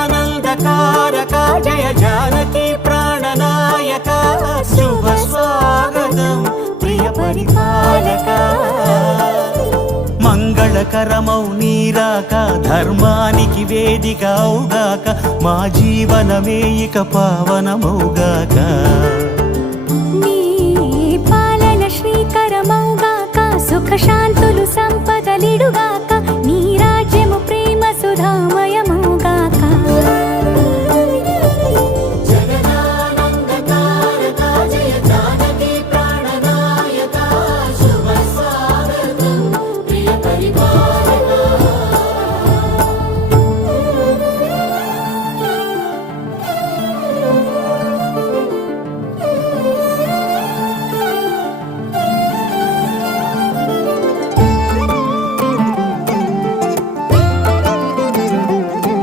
జగదానందకారక జయ జానకి ప్రాణనాయక శుభ స్వాగతం ప్రియ పరిపాలక మంగళకరమౌ నీరాక ధర్మానికి వేదిక అవుగాక మా జీవనమే ఇక పావనమౌగాక నీ పాలన శ్రీకరమౌగాక సుఖ శాంతులు